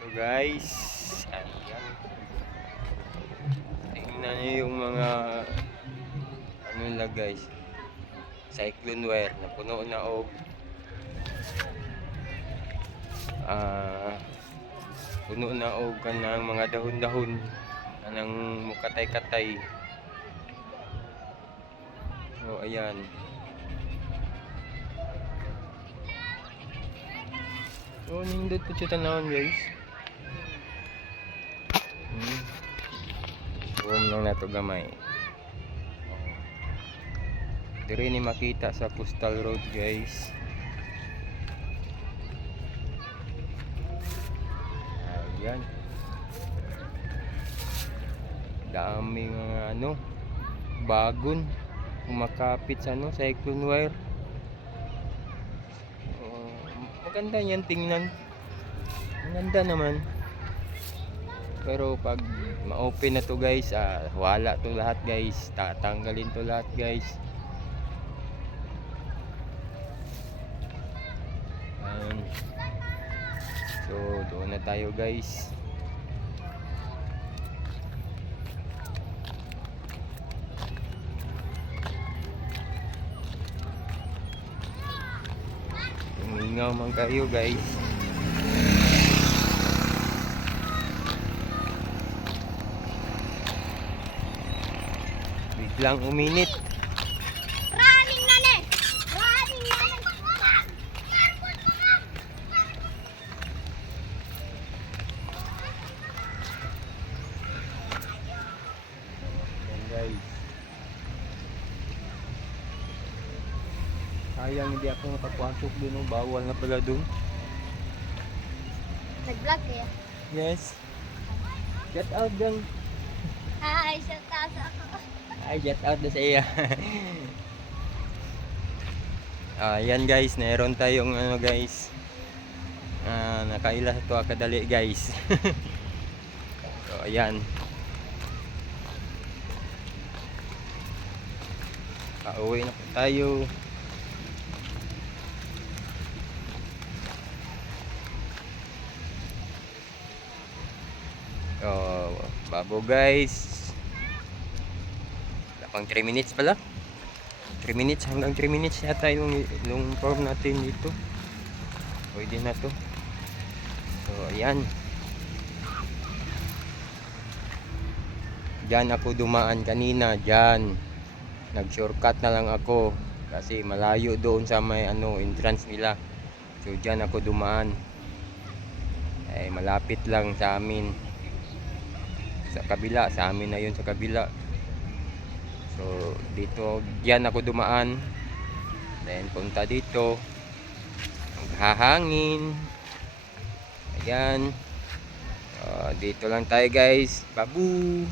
So guys, ayan. Tingnan nyo yung mga ano nila guys, cyclone wire na puno na og puno na og kanang mga dahon-dahon kanang mukatay-katay. So ayan. So nindot po siya tanawon guys. Zoom lang na to gamay. Diri ni makita sa Coastal Road guys. Ayan. Dami mga ano bagon kumakapit sa ano cyclone wire. Maganda yan tingnan. Maganda naman. Pero pag ma-open na to guys, wala to lahat guys. Tatanggalin to lahat guys. So doon na tayo guys. Ingaw man kayo guys. Biglang uminit. Running na ne. Running na ne. Yan guys. Sayang hindi ako nakapasok dun, oh. Bawal na pala dun. Nag-vlog kaya? Yes. Get out dyan. Hi, shout out ako. Ay, get out na sa iya. Yan guys, mayroon tayong ano guys. Nakaila ito kadali guys. So ayan. Pauwi na po tayo. Babo guys. Wala pang 3 minutes pala. 3 minutes hanggang 3 minutes yata yung form natin dito. Pwede na to. So ayan. Diyan ako dumaan kanina, diyan. Nag-shortcut na lang ako kasi malayo doon sa may entrance nila. So diyan ako dumaan. Malapit lang sa amin. Sa kabila, sa amin na yun sa kabila. So dito, diyan ako dumaan. Then punta dito. Maghahangin. Ayan. Dito lang tayo guys. Babu.